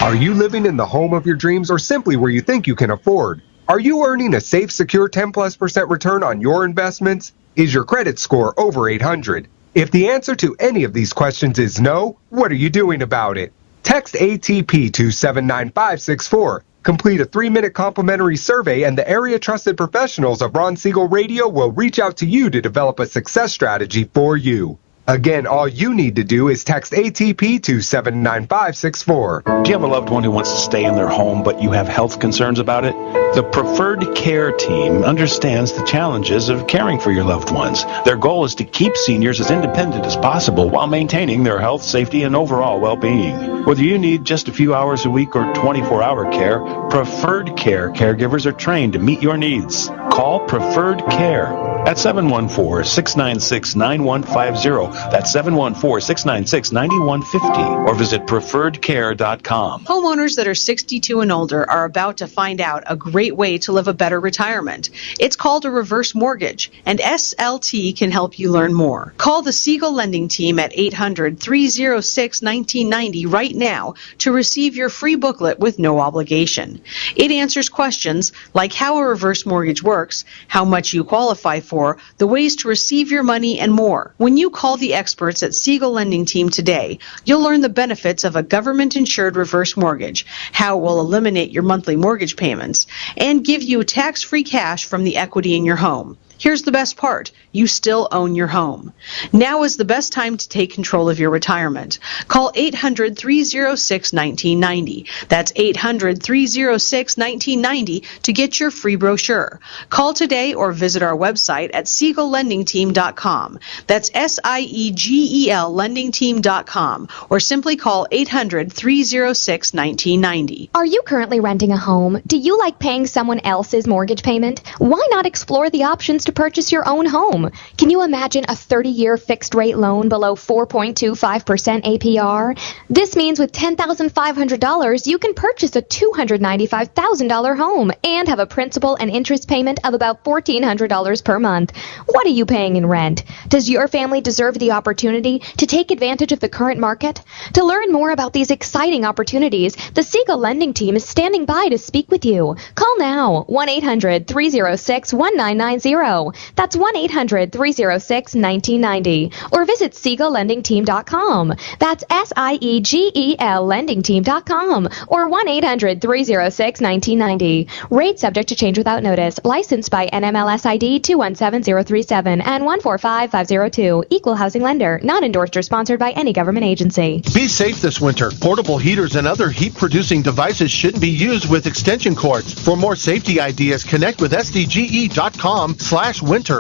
Are you living in the home of your dreams or simply where you think you can afford? Are you earning a safe, secure 10+% return on your investments? Is your credit score over 800? If the answer to any of these questions is no, what are you doing about it? Text ATP to 79564. Complete a 3-minute complimentary survey and the area trusted professionals of Ron Siegel Radio will reach out to you to develop a success strategy for you. Again, all you need to do is text ATP to 79564. Do you have a loved one who wants to stay in their home but you have health concerns about it? The Preferred Care team understands the challenges of caring for your loved ones. Their goal is to keep seniors as independent as possible while maintaining their health, safety, and overall well-being. Whether you need just a few hours a week or 24-hour care, Preferred Care caregivers are trained to meet your needs. Call Preferred Care at 714-696-9150. That's 714-696-9150. Or visit preferredcare.com. Homeowners that are 62 and older are about to find out a great way to live a better retirement. It's called a reverse mortgage, and SLT can help you learn more. Call the Siegel Lending Team at 800-306-1990 right now to receive your free booklet with no obligation. It answers questions like how a reverse mortgage works, how much you qualify for, the ways to receive your money, and more. When you call the experts at Siegel Lending Team today, you'll learn the benefits of a government-insured reverse mortgage, how it will eliminate your monthly mortgage payments, and give you tax-free cash from the equity in your home. Here's the best part. You still own your home. Now is the best time to take control of your retirement. Call 800-306-1990. That's 800-306-1990 to get your free brochure. Call today or visit our website at SiegelLendingTeam.com. That's SIEGEL LendingTeam.com, or simply call 800-306-1990. Are you currently renting a home? Do you like paying someone else's mortgage payment? Why not explore the options to purchase your own home? Can you imagine a 30-year fixed-rate loan below 4.25% APR? This means with $10,500, you can purchase a $295,000 home and have a principal and interest payment of about $1,400 per month. What are you paying in rent? Does your family deserve the opportunity to take advantage of the current market? To learn more about these exciting opportunities, the Siegel Lending Team is standing by to speak with you. Call now, 1-800-306-1990. That's 1-800-306-1990. Or visit SiegelLendingTeam.com. That's SIEGEL LendingTeam.com. Or 1-800-306-1990. Rate subject to change without notice. Licensed by NMLS ID 217037 and 145502. Equal housing lender. Not endorsed or sponsored by any government agency. Be safe this winter. Portable heaters and other heat-producing devices shouldn't be used with extension cords. For more safety ideas, connect with SDGE.com/winter.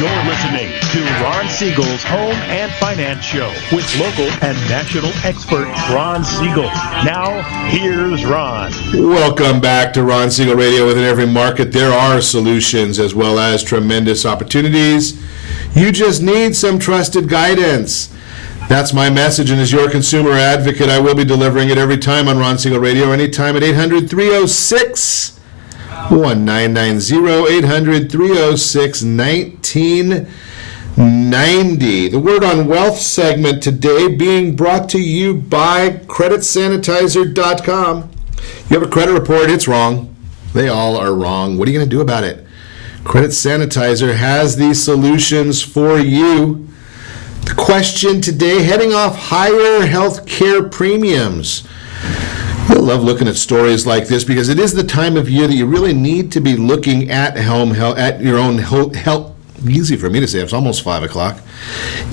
You're listening to Ron Siegel's Home and Finance Show with local and national expert Ron Siegel. Now, here's Ron. Welcome back to Ron Siegel Radio. Within every market, there are solutions as well as tremendous opportunities. You just need some trusted guidance. That's my message, and as your consumer advocate, I will be delivering it every time on Ron Siegel Radio, anytime at 800-306-1990, 800-306-1990. The Word on Wealth segment today being brought to you by CreditSanitizer.com. You have a credit report, it's wrong. They all are wrong. What are you going to do about it? Credit Sanitizer has these solutions for you. The question today, heading off higher health care premiums. I love looking at stories like this because it is the time of year that you really need to be looking at home health, at your own health. Easy for me to say, it's almost 5 o'clock.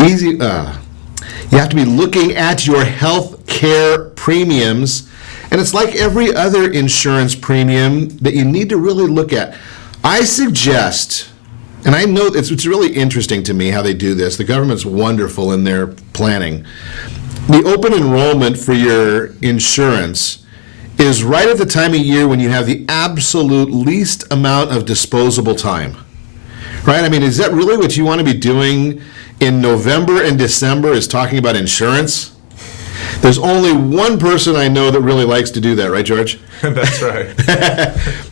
Easy. You have to be looking at your health care premiums. And it's like every other insurance premium that you need to really look at. I suggest, and I know it's really interesting to me how they do this. The government's wonderful in their planning. The open enrollment for your insurance is right at the time of year when you have the absolute least amount of disposable time. Right? I mean, is that really what you want to be doing in November and December, is talking about insurance? There's only one person I know that really likes to do that, right, George? That's right.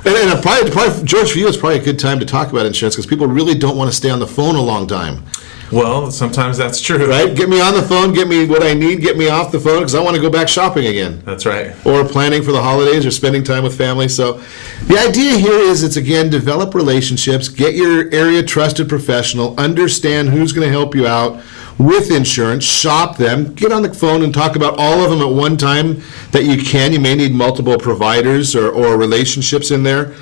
and probably, George, for you, it's probably a good time to talk about insurance because people really don't want to stay on the phone a long time. Well, sometimes that's true. Right? Get me on the phone, get me what I need, get me off the phone because I want to go back shopping again. That's right. Or planning for the holidays or spending time with family. So the idea here is it's, again, develop relationships, get your area trusted professional, understand who's going to help you out with insurance, shop them, get on the phone and talk about all of them at one time that you can. You may need multiple providers or relationships in there.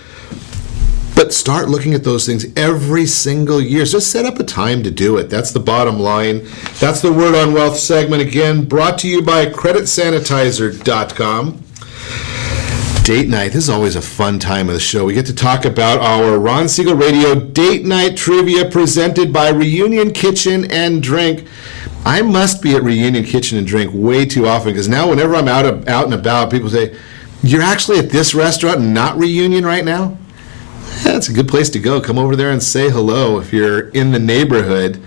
But start looking at those things every single year. Just set up a time to do it. That's the bottom line. That's the Word on Wealth segment, again, brought to you by creditsanitizer.com. Date night. This is always a fun time of the show. We get to talk about our Ron Siegel Radio Date Night Trivia presented by Reunion Kitchen and Drink. I must be at Reunion Kitchen and Drink way too often because now whenever I'm out and about, people say, "You're actually at this restaurant and not Reunion right now?" That's a good place to go. Come over there and say hello if you're in the neighborhood.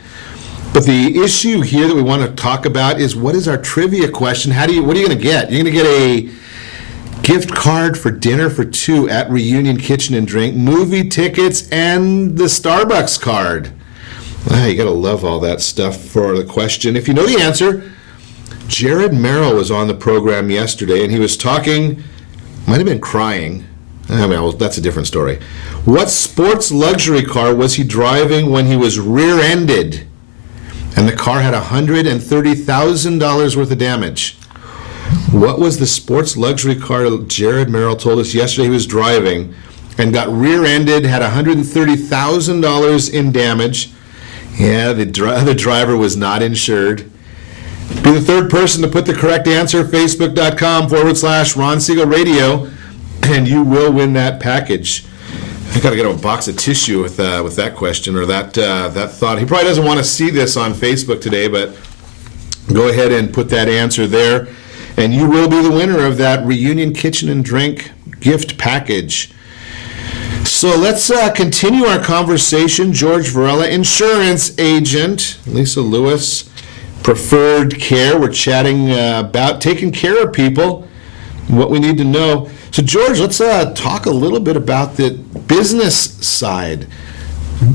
But the issue here that we want to talk about is, what is our trivia question? What are you going to get? You're going to get a gift card for dinner for two at Reunion Kitchen and Drink, movie tickets, and the Starbucks card. You got to love all that stuff for the question. If you know the answer, Jared Merrill was on the program yesterday, and he was talking, might have been crying. Well, that's a different story. What sports luxury car was he driving when he was rear-ended and the car had $130,000 worth of damage? What was the sports luxury car Jared Merrill told us yesterday he was driving and got rear-ended, had $130,000 in damage? Yeah, the other driver was not insured. Be the third person to put the correct answer, facebook.com/Ron Siegel Radio, and you will win that package. I got to get a box of tissue with that question or that thought. He probably doesn't want to see this on Facebook today, but go ahead and put that answer there, and you will be the winner of that Reunion Kitchen and Drink gift package. So let's continue our conversation. George Varela, insurance agent. Lisa Lewis, Preferred Care. We're chatting about taking care of people, what we need to know. So, George, let's talk a little bit about the business side.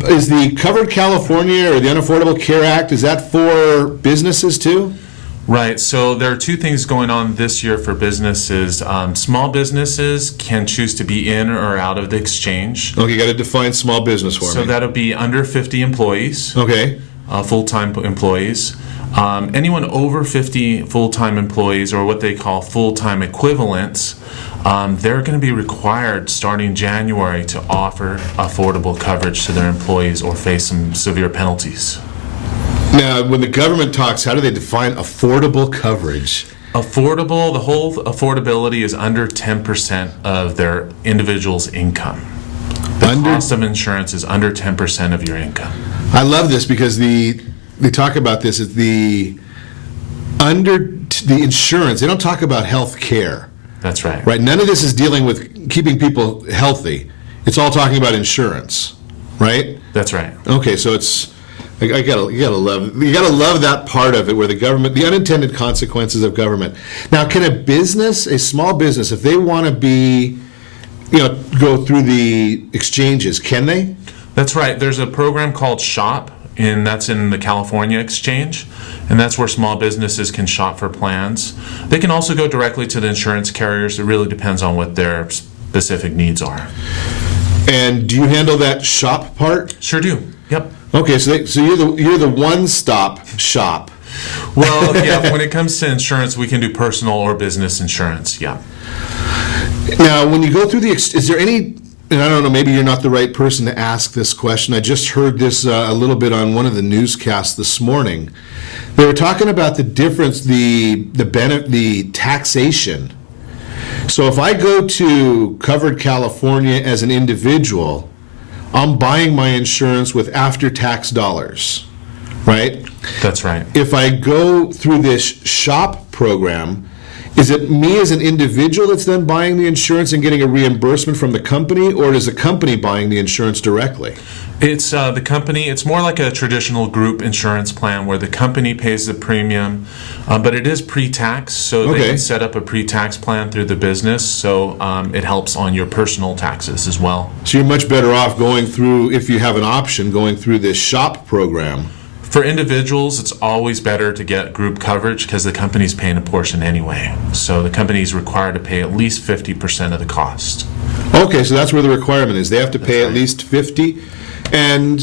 Is the Covered California or the Unaffordable Care Act, is that for businesses too? Right. So there are two things going on this year for businesses. Small businesses can choose to be in or out of the exchange. Okay, you got to define small business for me. So that'll be under 50 employees. Okay. Full-time employees. Anyone over 50 full-time employees, or what they call full-time equivalents, they're going to be required starting January to offer affordable coverage to their employees or face some severe penalties. Now, when the government talks, how do they define affordable coverage? Affordable, the whole affordability is under 10% of their individual's income. The cost of insurance is under 10% of your income. I love this because they talk about this as the insurance. They don't talk about health care. That's right. Right. None of this is dealing with keeping people healthy. It's all talking about insurance, right? That's right. Okay, so it's you gotta love that part of it where the government, the unintended consequences of government. Now, can a small business, if they want to be, go through the exchanges, can they? That's right. There's a program called SHOP, and that's in the California Exchange, and that's where small businesses can shop for plans. They can also go directly to the insurance carriers. It really depends on what their specific needs are. And do you handle that shop part? Sure do. Yep. Okay, so you're the one-stop shop. Well, yeah, when it comes to insurance, we can do personal or business insurance, yeah. Now, when you go through is there any, and I don't know, maybe you're not the right person to ask this question. I just heard this a little bit on one of the newscasts this morning. They were talking about the difference, the taxation. So if I go to Covered California as an individual, I'm buying my insurance with after-tax dollars, right? That's right. If I go through this shop program, is it me as an individual that's then buying the insurance and getting a reimbursement from the company, or is the company buying the insurance directly? It's the company. It's more like a traditional group insurance plan where the company pays the premium, but it is pre-tax, so they can set up a pre-tax plan through the business, so it helps on your personal taxes as well. So you're much better off going through, if you have an option, going through this shop program. For individuals, it's always better to get group coverage because the company's paying a portion anyway. So the company's required to pay at least 50% of the cost. Okay, so that's where the requirement is. They have to pay at least 50%. And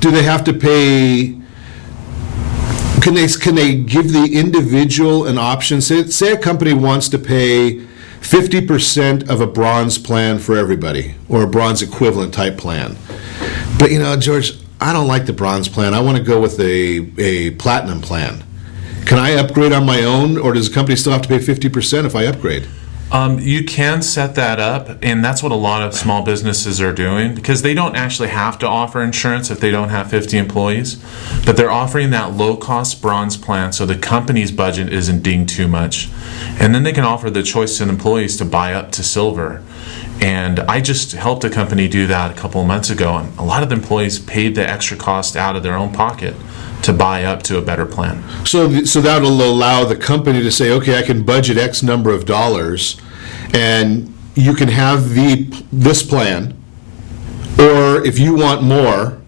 do they have to pay? Can they give the individual an option? Say a company wants to pay 50% of a bronze plan for everybody, or a bronze equivalent type plan. But George, I don't like the bronze plan. I want to go with a platinum plan. Can I upgrade on my own, or does the company still have to pay 50% if I upgrade? You can set that up, and that's what a lot of small businesses are doing, because they don't actually have to offer insurance if they don't have 50 employees, but they're offering that low-cost bronze plan so the company's budget isn't dinged too much. And then they can offer the choice to employees to buy up to silver. And I just helped a company do that a couple of months ago, and a lot of the employees paid the extra cost out of their own pocket to buy up to a better plan. So that will allow the company to say, okay, I can budget X number of dollars, and you can have this plan, or if you want more,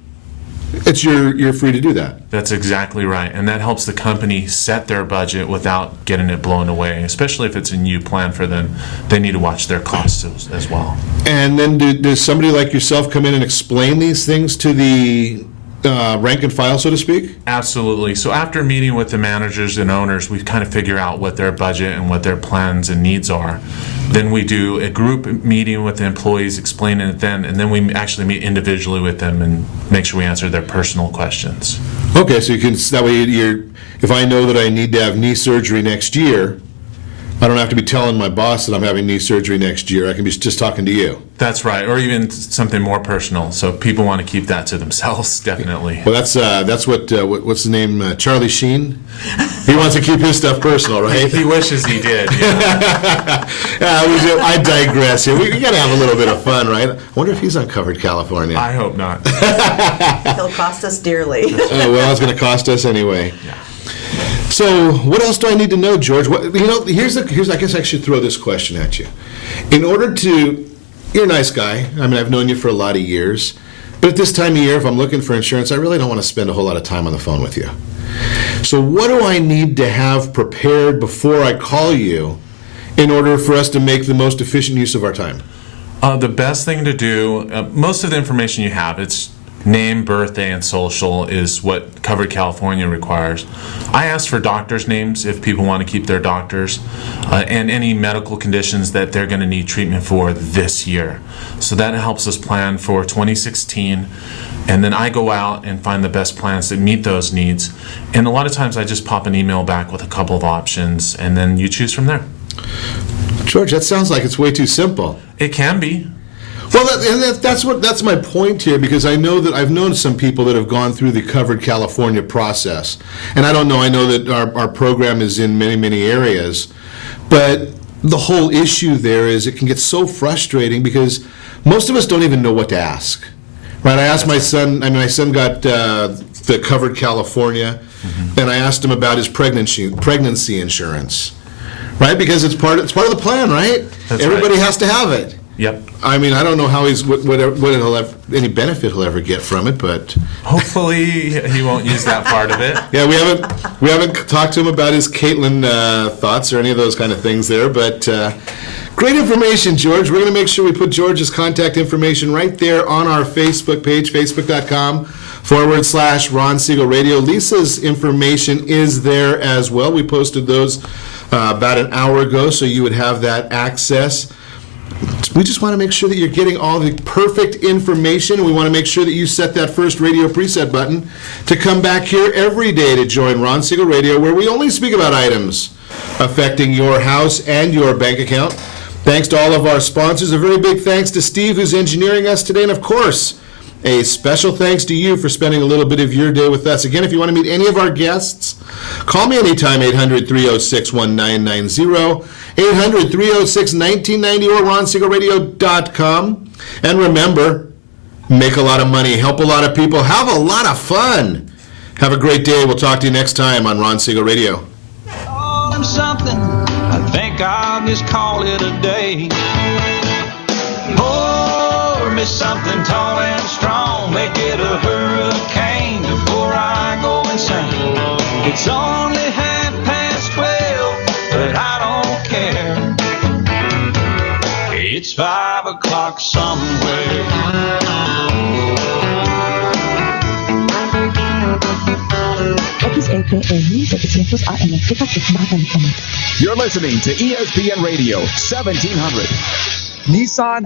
you're free to do that. That's exactly right, and that helps the company set their budget without getting it blown away, especially if it's a new plan for them. They need to watch their costs as well. And then does somebody like yourself come in and explain these things to the rank and file, so to speak? Absolutely. So after meeting with the managers and owners, we kind of figure out what their budget and what their plans and needs are. Then we do a group meeting with the employees, explaining it then, and then we actually meet individually with them and make sure we answer their personal questions. Okay, so that way if I know that I need to have knee surgery next year, I don't have to be telling my boss that I'm having knee surgery next year. I can be just talking to you. That's right, or even something more personal. So people want to keep that to themselves, definitely. Well, that's what's the name? Charlie Sheen. He wants to keep his stuff personal, right? He wishes he did. Yeah. I digress here. We got to have a little bit of fun, right? I wonder if he's on Covered California. I hope not. He'll cost us dearly. Well, it's going to cost us anyway. Yeah. So, what else do I need to know, George? Here's I guess I should throw this question at you. You're a nice guy. I mean, I've known you for a lot of years. But at this time of year, if I'm looking for insurance, I really don't want to spend a whole lot of time on the phone with you. So what do I need to have prepared before I call you in order for us to make the most efficient use of our time? The best thing to do, most of the information you have, it's name, birthday, and social is what Covered California requires. I ask for doctors' names if people want to keep their doctors, and any medical conditions that they're going to need treatment for this year. So that helps us plan for 2016, and then I go out and find the best plans that meet those needs. And a lot of times I just pop an email back with a couple of options, and then you choose from there. George, that sounds like it's way too simple. It can be. Well, that's my point here, because I know that I've known some people that have gone through the Covered California process. And I know that our program is in many, many areas. But the whole issue there is it can get so frustrating because most of us don't even know what to ask. Right? I asked my son, my son got the Covered California, and I asked him about his pregnancy insurance. Right? Because it's part of the plan, right? Everybody has to have it. Yep. I mean, I don't know how any benefit he'll ever get from it, but hopefully he won't use that part of it. Yeah, we haven't talked to him about his Caitlin thoughts or any of those kind of things there, but Great information, George. We're going to make sure we put George's contact information right there on our Facebook page, facebook.com/Ron Siegel Radio. Lisa's information is there as well. We posted those about an hour ago, so you would have that access. We just want to make sure that you're getting all the perfect information. We want to make sure that you set that first radio preset button to come back here every day to join Ron Siegel Radio, where we only speak about items affecting your house and your bank account. Thanks to all of our sponsors. A very big thanks to Steve, who's engineering us today. And of course, a special thanks to you for spending a little bit of your day with us. Again, if you want to meet any of our guests, call me anytime, 800-306-1990, 800-306-1990, or RonSiegelRadio.com. And remember, make a lot of money, help a lot of people, have a lot of fun. Have a great day. We'll talk to you next time on Ron Siegel Radio. Something, I think I'll just call it a day. Pour me something tall and strong, make it a hurricane before I go insane. It's only 12:30, but I don't care. It's 5 o'clock somewhere. XAKA 1700 AM, California. You're listening to ESPN Radio 1700. Nissan